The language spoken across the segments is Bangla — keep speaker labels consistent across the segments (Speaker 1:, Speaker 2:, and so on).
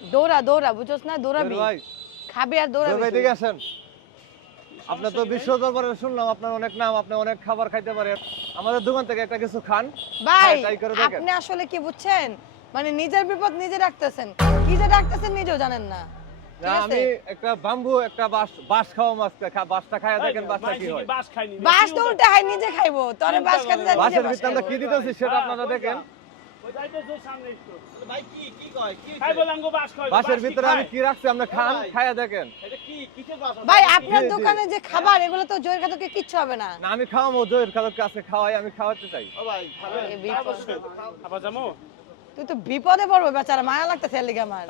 Speaker 1: দৌড়া দৌড়া বুঝছস না দৌড়াবি।
Speaker 2: ভাই।
Speaker 1: খাবি আর দৌড়াবি
Speaker 2: ভাই
Speaker 1: তুই।
Speaker 2: দিকে আসেন। আপনার তো বিশ্ব দরবারে শুনলাম আপনার অনেক নাম আপনি অনেক খাবার খাইতে পারেন। আমাদের দোকান থেকে একটা কিছু খান।
Speaker 1: ভাই
Speaker 2: হ্যাঁ।
Speaker 1: আপনি আসলে কি বুঝছেন? মানে নিজের বিপদ নিজে রাখতেছেন কি যে রাখতেছেন নিজেও জানেন না।
Speaker 2: আমি একটা বাম্বু একটা বাঁশ বাঁশ খাওয়া মাছ খা- বাঁশটা খায়া দেখেন বাসটা কি হয়।
Speaker 3: বাস খাইনি
Speaker 1: বাস তো উল্টে হাই নিজে খাইবো। তোরে বাস খাতে
Speaker 3: করেন।
Speaker 1: যা নিজে
Speaker 2: বাঁশের
Speaker 1: বাস
Speaker 2: ভিতরে। কি দিতেছি সেটা আপনারা দেখেন।
Speaker 3: ওই যাইতেছে সামনে একটু
Speaker 4: ভাই কি কি কয়? কি
Speaker 3: খাই বললাম গো বাস খাই
Speaker 2: বাঁশের ভিতরে আমি কি রাখছি? আমরা খান খায়া দেখেন।
Speaker 4: এটা কি কিসের বাস?
Speaker 1: ভাই আপনার
Speaker 2: জি, জি।
Speaker 1: দোকানে যে খাবার এগুলো তো জয়ের খাতকে কিচ্ছু হবে না।
Speaker 2: না আমি খাওয়াবো জয়ের কালকে কাছে খাওয়াই আমি খাওয়াতে চাই।
Speaker 4: ও ভাই ভালো
Speaker 1: এ বিপদ।
Speaker 3: আবার যাব
Speaker 1: তুই তো বিপদে পড়ব বেচারা মায়া লাগতেছে আমার।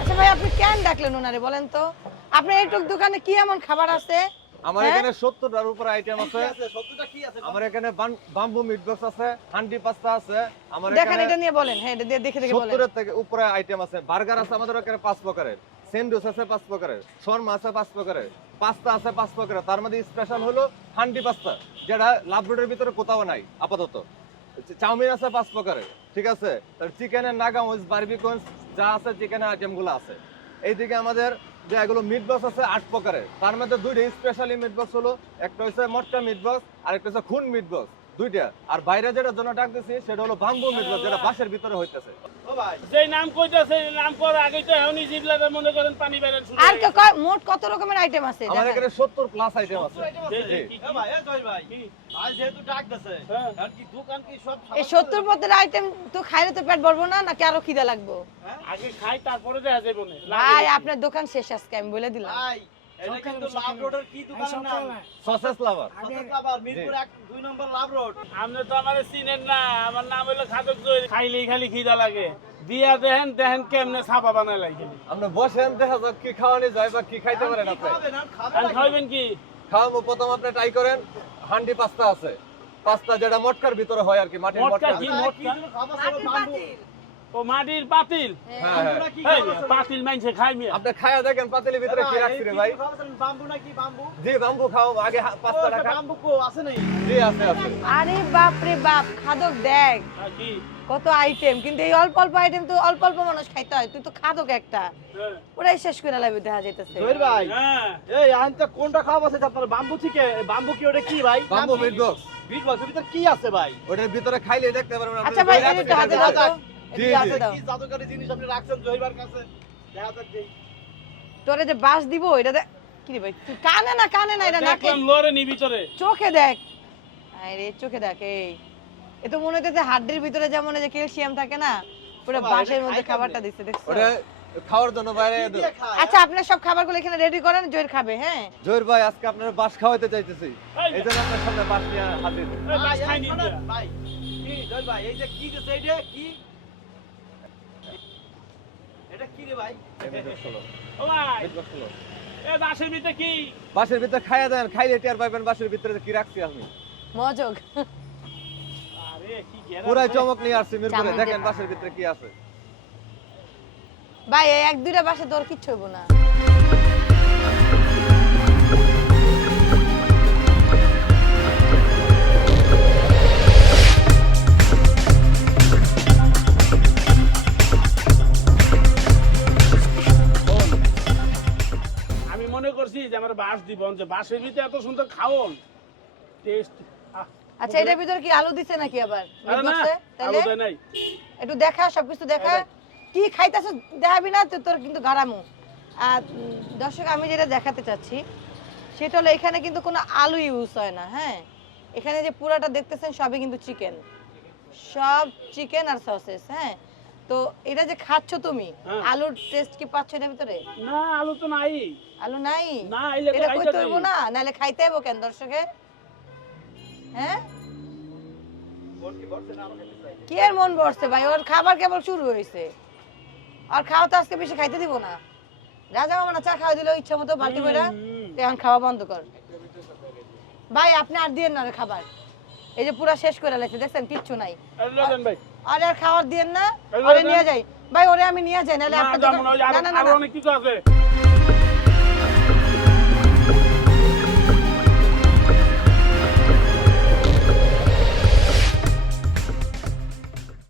Speaker 1: আচ্ছা ভাই আপনি কেন ডাকলেন ওনারে বলেন তো? আপনার এইটুক দোকানে কি এমন খাবার আছে?
Speaker 2: আমার
Speaker 1: হ্যাঁ?
Speaker 2: এখানে সত্তরটার উপরে আইটেম আছে। আমার এখানে বাম্বু মিট বক্স আছে হান্ডি পাস্তা আছে আমার
Speaker 1: দেখেন
Speaker 2: এখানে
Speaker 1: এটা নিয়ে বলেন। হ্যাঁ এটা দেখে দেখে বলেন।
Speaker 2: সত্তরের থেকে উপরে আইটেম আছে। বার্গার আছে আমাদের এখানে পাঁচ প্রকারের। স্যান্ডউইচ আছে পাঁচ প্রকারের। শর্মা আছে পাঁচ প্রকারের। পাস্তা আছে পাঁচ প্রকারের। তার মধ্যে স্পেশাল হলো হান্ডি পাস্তা যেটা লাভ রোডের ভিতরে কোথাও নাই আপাতত। চাউমিন আছে পাঁচ প্রকারের ঠিক আছে? তার চিকেনের নাগামস বারবিকন্স যা আছে চিকেনের আইটেমগুলো আছে। এইদিকে আমাদের যে এগুলো মিট বক্স আছে আট প্রকারের। তার মধ্যে দুইটা স্পেশালি মিট বক্স হলো, একটা হচ্ছে মটকা মিট বক্স আর একটা হচ্ছে খুন মিট বক্স দুইটা। আর বাইরে যেটা জন্য ডাকতেছি সেটা হলো বাম্বু মিট বক্স যেটা বাসের ভিতরে হইতেছে।
Speaker 4: ও
Speaker 3: নাম কইতাছে নাম পর আগে তো এখনই জিবলাটা মনে করেন পানি বেরেন
Speaker 1: আর
Speaker 3: হয়ে
Speaker 1: কে
Speaker 3: গেছে।
Speaker 1: কয়- মোট কত রকমের আইটেম আছে?
Speaker 2: আমার এখানে সত্তর প্লাস আইটেম আছে।
Speaker 3: জি, জি,
Speaker 2: জি।
Speaker 3: কি-
Speaker 4: এ ভাই এ জয় ভাই। আজ যেহেতু ডাক দিছে
Speaker 3: হ্যাঁ।
Speaker 4: কি দোকান কি সব
Speaker 1: এই সত্তর পদের আইটেম তো খাইলে তো পেট ভরবো না নাকি আরও খিদা লাগবো?
Speaker 3: আগে খাই তারপরে দেখা যাবে
Speaker 1: ভাই আপনার দোকান শেষ আজকে আমি বলে দিলাম।
Speaker 4: ভাই এটা কিন্তু লাভ রোডের কি দোকানের নাম?
Speaker 2: সসেস লাভার
Speaker 4: সতেজ লাভার মিরপুর এক দুই নম্বর লাভ রোড।
Speaker 3: আপনি তো আমার চিনেন না আমার নাম হলো খাদক জয়। খাইলেই খালি খিদা লাগে। দিয়া দেখেন দেখেন কেমনে ছাপা লাগে
Speaker 2: আপনি বসেন দেখা যাক কি খাওয়ানি যায় বা কি খাইতে পারেন আপনি।
Speaker 4: খাবেন
Speaker 3: কি?
Speaker 2: খাওয়াবো প্রথম আপনি ট্রাই করেন। হান্ডি পাস্তা আছে। পাস্তা যেটা মটকার ভিতরে হয় আর কি মাটির
Speaker 3: মটকা কি? ও মাটির পাতিল।
Speaker 2: হ্যাঁ হ্যাঁ?
Speaker 3: পাতিল মাইনছে খাই মিয়া।
Speaker 2: আপনি খায়া দেখেন পাতিলের ভিতরে কি
Speaker 4: ভাই,
Speaker 2: রাখছি রে ভাই।
Speaker 4: বাম্বু নাকি বাম্বু?
Speaker 2: জি বাম্বু খাও আগে
Speaker 4: একটা
Speaker 2: রাখা
Speaker 4: বাম্বু কো আছে নাই
Speaker 2: জি আছে আছে।
Speaker 1: আরে বাপ রে বাপ খাদক দেখ।
Speaker 3: কি?
Speaker 1: কত আইটেম কিন্তু এই অল্প অল্প আইটেম তো অল্প অল্প মানুষ খাইতে হয়। তুই তো খাদক একটা।
Speaker 3: হ্যাঁ।
Speaker 1: ওরাই শেষ করে লাগবে দেখা যাইতেছে।
Speaker 4: ভাই। এই আনতে কোনটা খাওয়া আছে আপনার বাম্বু থেকে? বাম্বু কি ওটা কি ভাই?
Speaker 2: বাম্বু মিট বক্স
Speaker 4: বিট বক্সের ভিতর কি আছে ভাই?
Speaker 2: ওটার ভিতরে খাইলে দেখতে পারবেন
Speaker 1: আচ্ছা ভাই এটা হাতে দাও তোরে যে বাস দিব এটা দেখ কি রে ভাই তুই কানে না কানে না এটা নাকে
Speaker 3: লরে নি ভিতরে।
Speaker 1: চোখে দেখ। আরে চোখে দেখ এই। এ তো মনে হচ্ছে হাড্ডির ভিতরে যেমন যে ক্যালসিয়াম থাকে না পুরো বাসের মধ্যে খাবারটা? দিচ্ছে দেখছ?
Speaker 2: ওটা খাওয়ার জন্য বাইরে
Speaker 1: আচ্ছা আপনার সব খাবারগুলো এখানে রেডি করেন জয়ের খাবে হ্যাঁ?
Speaker 2: জহির ভাই আজকে আপনার বাস খাওয়াইতে চাইতেছি।
Speaker 3: এই
Speaker 2: জন্য আপনার সামনে বাস নিয়ে হাজির।
Speaker 4: ভাই। ভাই। কি জয় ভাই এই যে কি দিছে এটা কি রে ভাই।
Speaker 3: বাসের ভিতরে কি?
Speaker 2: বাসের ভিতরে খাইয়া দেন খাইলে টের পাইবেন বাসের ভিতরে কি রাখছি আমি।
Speaker 1: মজক।
Speaker 3: আরে কি গেরা
Speaker 2: পুরাই চমক নিয়ে আসছি মিরপুরে। দেখেন বাসের ভিতরে কি আছে।
Speaker 1: ভাই এক দুইটা বাসে তোর কিচ্ছু হইব না।
Speaker 3: বাস যে বাসের ভিতরে এত সুন্দর খাওন। টেস্ট
Speaker 1: আচ্ছা এটার ভিতরে কি আলু দিছে নাকি আবার?
Speaker 3: আলু দেয় নাই।
Speaker 1: একটু দেখা সবকিছু দেখা। কি খাইতেছ? দেখাবি না তোর কিন্তু গারামু। আর দর্শক আমি যেটা দেখাতে চাচ্ছি সেটা হলো এখানে কিন্তু কোনো আলু ইউজ হয় না হ্যাঁ? এখানে যে পুরাটা দেখতেছেন সবই কিন্তু চিকেন সব চিকেন আর সসেস হ্যাঁ? তো এটা যে খাচ্ছ তুমি
Speaker 3: হ্যাঁ।
Speaker 1: আলুর টেস্ট কি পাচ্ছ এটার ভিতরে?
Speaker 3: না আলু তো নাই।
Speaker 1: আলু নাই?
Speaker 3: না
Speaker 1: এটা
Speaker 3: খাইতে
Speaker 1: কইতে হইব না? খাইতে হইব কেন দর্শকে? হ্যাঁ?
Speaker 4: কি
Speaker 1: এর মন বসছে ভাই? ওর খাবার কেবল শুরু হয়েছে আর খাওয়া তো আজকে বেশি খাইতে দিব না। রাজা মামা না চা খাওয়া দিল ইচ্ছা মতো বালতি করে এখন খাওয়া বন্ধ কর। ভাই আপনি আর দিয়েন না খাবার। এই যে পুরা শেষ করে লাইছে দেখছেন কিচ্ছু নাই। আর আর খাবার দিয়েন না আরে নিয়ে যাই। ভাই ওরে আমি নিয়ে যাই নাহলে
Speaker 3: না
Speaker 1: আপনার
Speaker 3: না,
Speaker 1: না না না না।
Speaker 3: অনেক কিছু আছে।